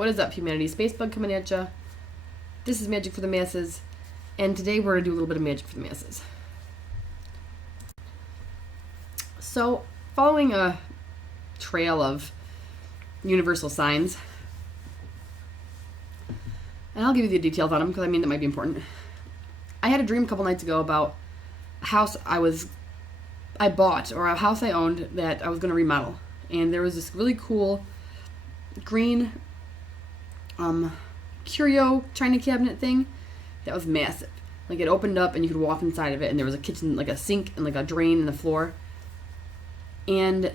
What is up, humanity? Spacebug coming at ya. This is Magic for the Masses, and today we're going to do a little bit of Magic for the Masses. So, following a trail of universal signs, and I'll give you the details on them because I mean that might be important. I had a dream a couple nights ago about a house I bought, or a house I owned that I was going to remodel, and there was this really cool green curio china cabinet thing that was massive. Like, it opened up and you could walk inside of it, and there was a kitchen, like a sink and like a drain in the floor. And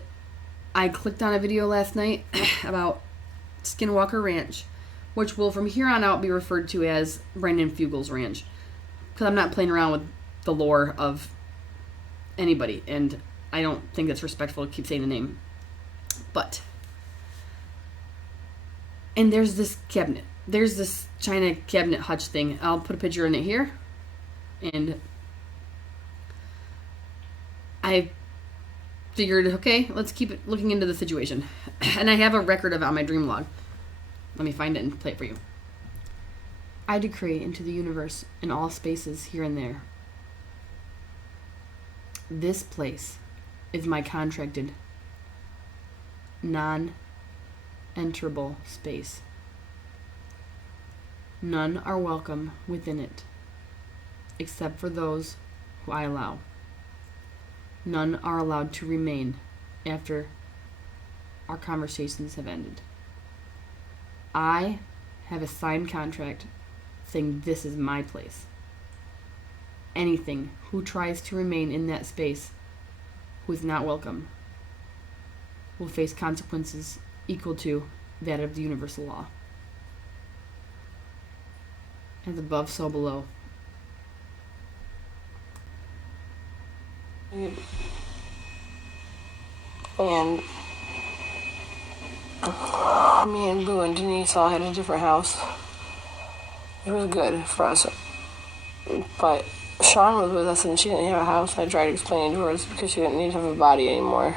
I clicked on a video last night about SkinWalker Ranch, which will from here on out be referred to as Brandon Fugel's Ranch, because I'm not playing around with the lore of anybody, and I don't think it's respectful to keep saying the name. And there's this cabinet. There's this china cabinet hutch thing. I'll put a picture in it here. And I figured, okay, let's keep looking into the situation. And I have a record of it on my dream log. Let me find it and play it for you. I decree into the universe and all spaces here and there. This place is my contracted, non-enterable space. None are welcome within it, except for those who I allow. None are allowed to remain after our conversations have ended. I have a signed contract saying this is my place. Anything who tries to remain in that space who is not welcome will face consequences equal to that of the universal law. As above, so below. And me and Boo and Denise all had a different house. It was good for us. But Sean was with us and she didn't have a house. I tried explaining to her it's because she didn't need to have a body anymore.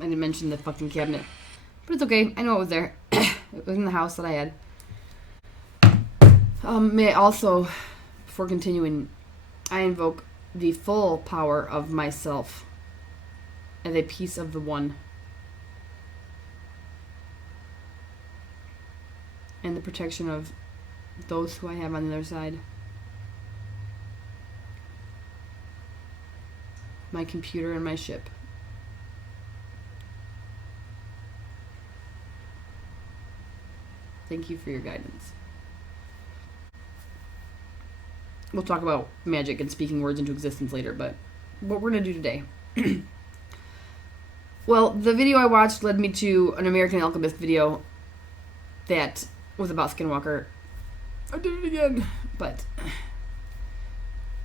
I didn't mention the fucking cabinet. But it's okay. I know it was there. It was in the house that I had. May I also, before continuing, I invoke the full power of myself as a piece of the one. And the protection of those who I have on the other side. My computer and my ship. Thank you for your guidance. We'll talk about magic and speaking words into existence later, but what we're going to do today. Well, the video I watched led me to an American Alchemist video that was about SkinWalker. I did it again.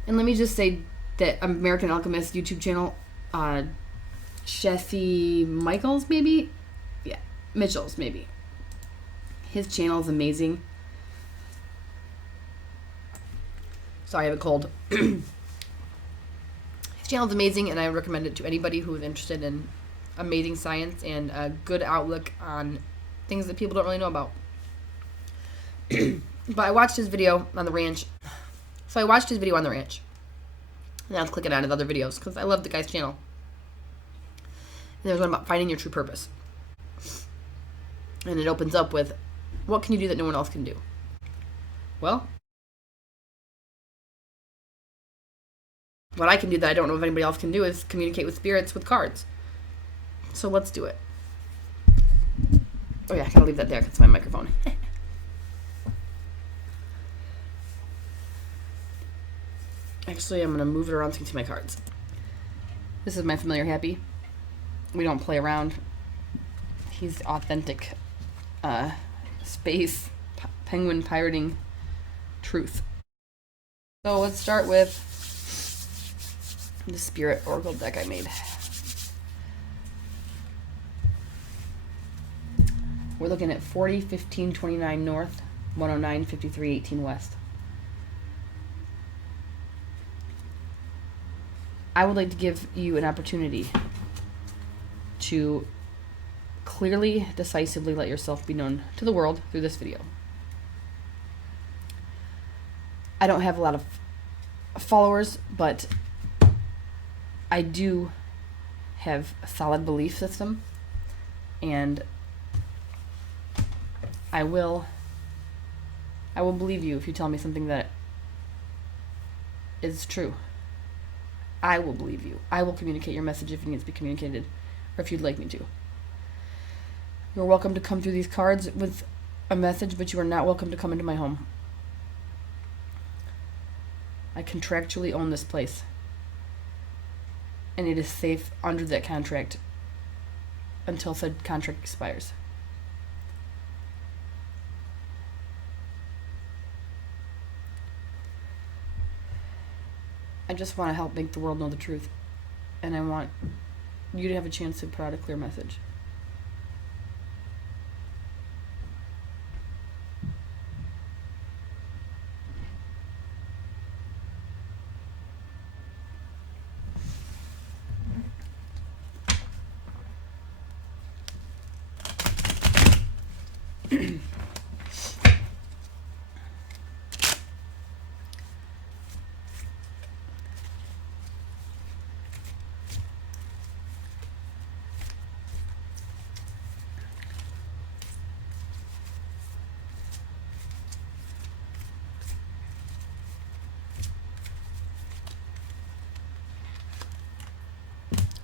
And let me just say that American Alchemist YouTube channel, Jesse Michaels, maybe? Yeah, Mitchell's, maybe. His channel is amazing. Sorry, I have a cold. His channel is amazing, and I recommend it to anybody who is interested in amazing science and a good outlook on things that people don't really know about. But I watched his video on the ranch. So I watched his video on the ranch. And I was clicking on his other videos because I love the guy's channel. And there's one about finding your true purpose. And it opens up with, what can you do that no one else can do? Well, what I can do that I don't know if anybody else can do is communicate with spirits with cards. So let's do it. Oh yeah, I gotta leave that there because it's my microphone. Actually, I'm gonna move it around so you can see my cards. This is my familiar happy. We don't play around. He's authentic space penguin pirating truth. So let's start with the Spirit Oracle deck I made. We're looking at 40, 15, 29 north, 109, 53, 18 west. I would like to give you an opportunity to clearly, decisively let yourself be known to the world through this video. I don't have a lot of followers, but I do have a solid belief system, and I will believe you if you tell me something that is true. I will believe you. I will communicate your message if it needs to be communicated, or if you'd like me to. You're welcome to come through these cards with a message, but you are not welcome to come into my home. I contractually own this place, and it is safe under that contract until said contract expires. I just want to help make the world know the truth, and I want you to have a chance to put out a clear message.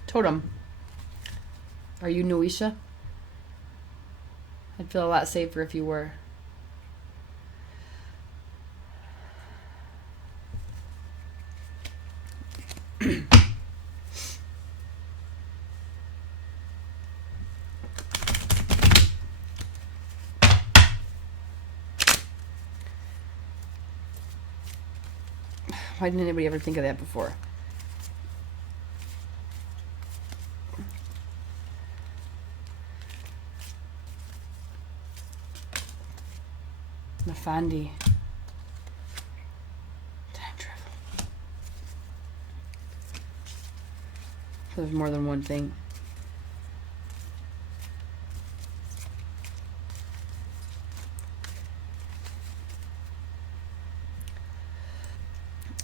Totem. Are you Noisha? I'd feel a lot safer if you were. Why didn't anybody ever think of that before? Nafandi. Time travel. There's more than one thing.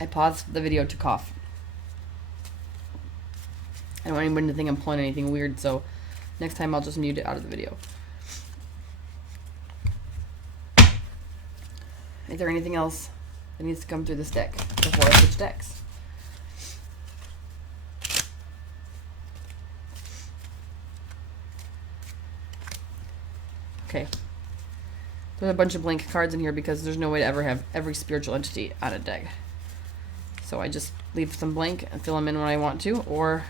I paused the video to cough. I don't want anyone to think I'm pulling anything weird, so next time I'll just mute it out of the video. Is there anything else that needs to come through this deck before I switch decks? Okay. There's a bunch of blank cards in here because there's no way to ever have every spiritual entity on a deck. So I just leave them blank and fill them in when I want to, or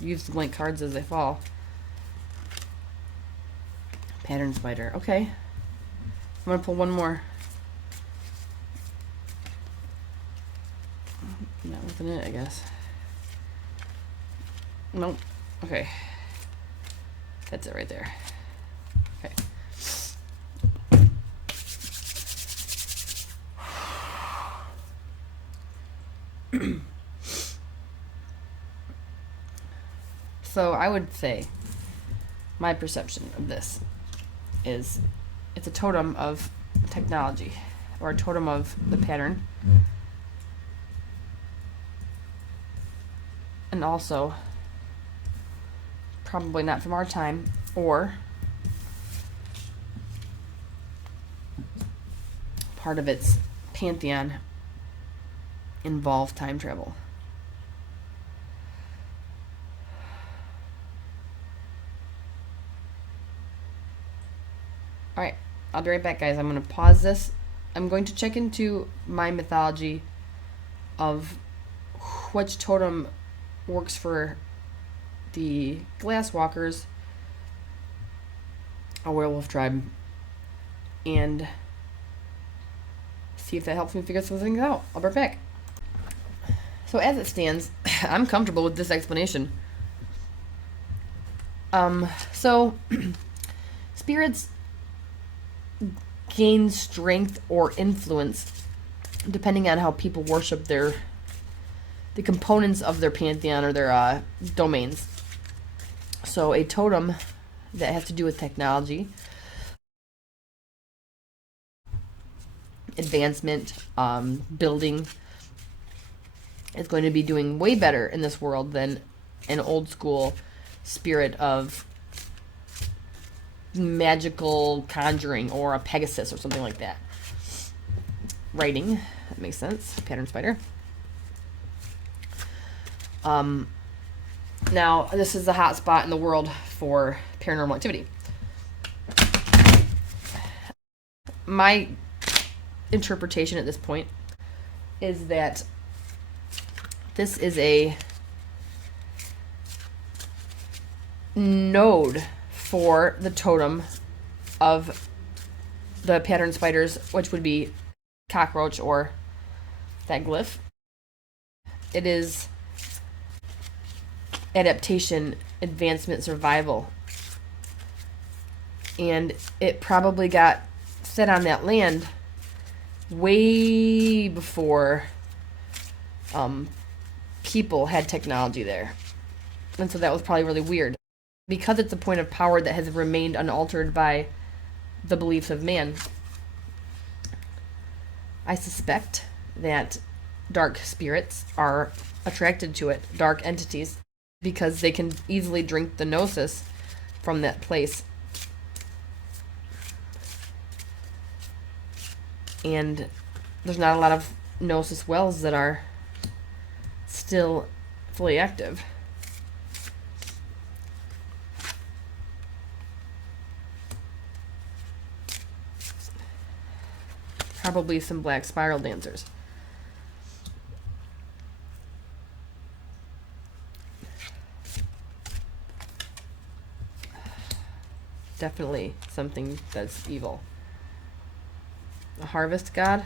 use the blank cards as they fall. Pattern spider. Okay. I'm going to pull one more. Not within it, I guess. Nope. Okay. That's it right there. Okay. So I would say my perception of this is it's a totem of technology, or a totem of the pattern. And also probably not from our time, or part of its pantheon involve time travel. Alright, I'll be right back, guys. I'm going to pause this. I'm going to check into my mythology of which totem works for the Glasswalkers, a werewolf tribe, and see if that helps me figure some things out. I'll be right back. So as it stands, I'm comfortable with this explanation. So spirits gain strength or influence depending on how people worship the components of their pantheon or their domains. So a totem that has to do with technology, advancement, building, is going to be doing way better in this world than an old school spirit of magical conjuring or a Pegasus or something like that. Writing, that makes sense. Pattern spider. Now, this is the hot spot in the world for paranormal activity. My interpretation at this point is that this is a node for the totem of the pattern spiders, which would be cockroach or that glyph. It is adaptation, advancement, survival. And it probably got set on that land way before people had technology there. And so that was probably really weird. Because it's a point of power that has remained unaltered by the beliefs of man, I suspect that dark spirits are attracted to it, dark entities, because they can easily drink the gnosis from that place. And there's not a lot of gnosis wells that are still fully active. Probably some black spiral dancers. Definitely something that's evil. A harvest god?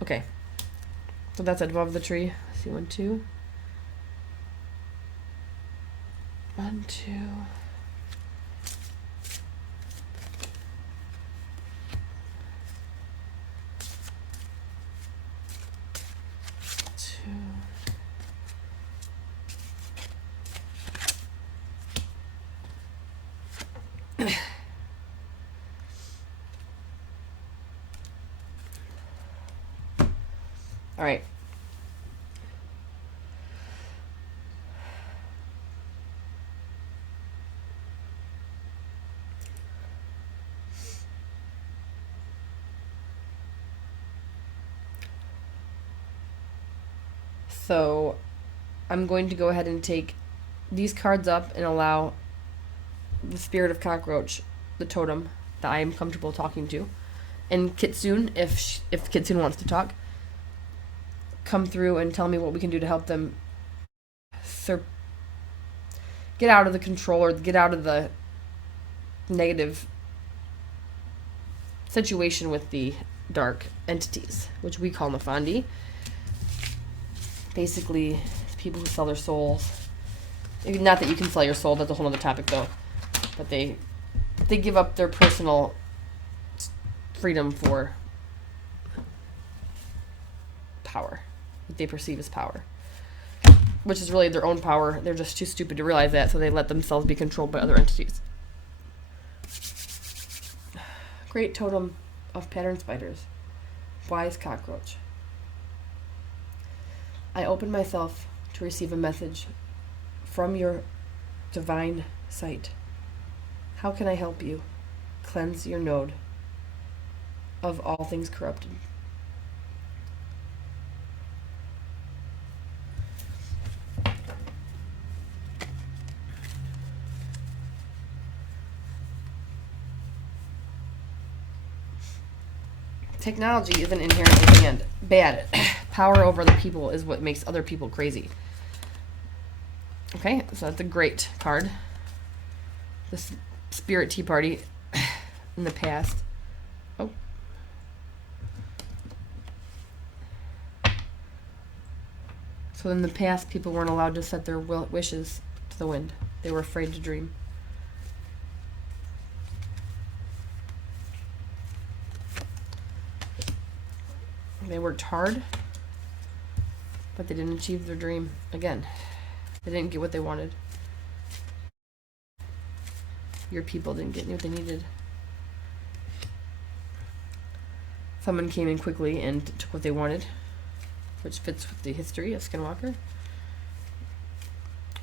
Okay. So that's above the tree. I see 1, 2. 1, 2. All right. So I'm going to go ahead and take these cards up and allow the spirit of cockroach, the totem that I am comfortable talking to, and Kitsune, if Kitsune wants to talk, come through and tell me what we can do to help them get out of the control or get out of the negative situation with the dark entities, which we call Nefandi. Basically, people who sell their souls. Not that you can sell your soul, that's a whole other topic though. But they give up their personal freedom for power, what they perceive as power, which is really their own power. They're just too stupid to realize that, so they let themselves be controlled by other entities. Great totem of pattern spiders. Wise cockroach. I open myself to receive a message from your divine sight. How can I help you cleanse your node of all things corrupted? Technology isn't inherently bad. Power over the people is what makes other people crazy. Okay, so that's a great card. This Spirit Tea Party in the past. Oh. So in the past, people weren't allowed to set their wishes to the wind. They were afraid to dream. They worked hard, but they didn't achieve their dream. Again, they didn't get what they wanted. Your people didn't get what they needed. Someone came in quickly and took what they wanted, which fits with the history of SkinWalker.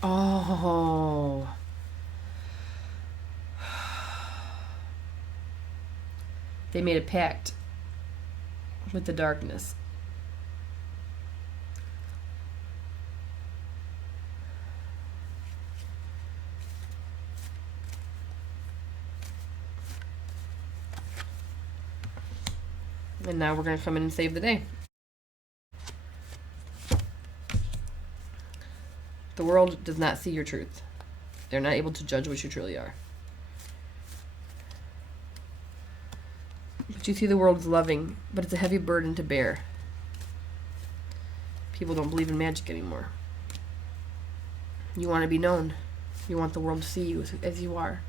Oh. They made a pact with the darkness. And now we're going to come in and save the day. The world does not see your truth. They're not able to judge what you truly are. But you see the world as loving, but it's a heavy burden to bear. People don't believe in magic anymore. You want to be known. You want the world to see you as you are.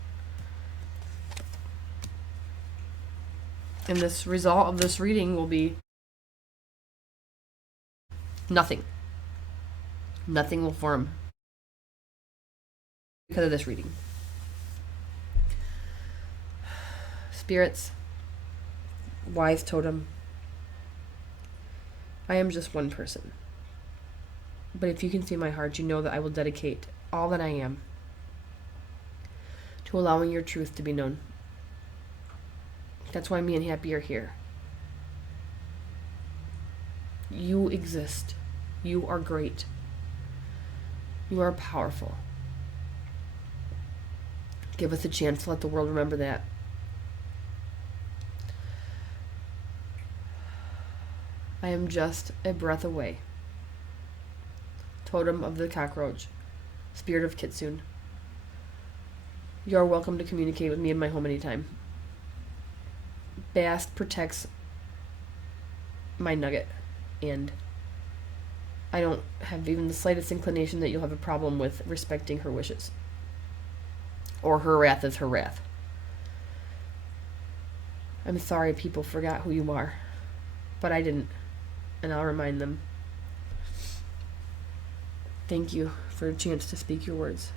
And this result of this reading will be nothing. Nothing will form because of this reading. Spirits, wise totem, I am just one person. But if you can see my heart, you know that I will dedicate all that I am to allowing your truth to be known. That's why me and Happy are here. You exist. You are great. You are powerful. Give us a chance to let the world remember that. I am just a breath away. Totem of the cockroach. Spirit of Kitsune. You are welcome to communicate with me in my home anytime. Bast protects my nugget, and I don't have even the slightest inclination that you'll have a problem with respecting her wishes. Or her wrath is her wrath. I'm sorry people forgot who you are, but I didn't, and I'll remind them. Thank you for a chance to speak your words.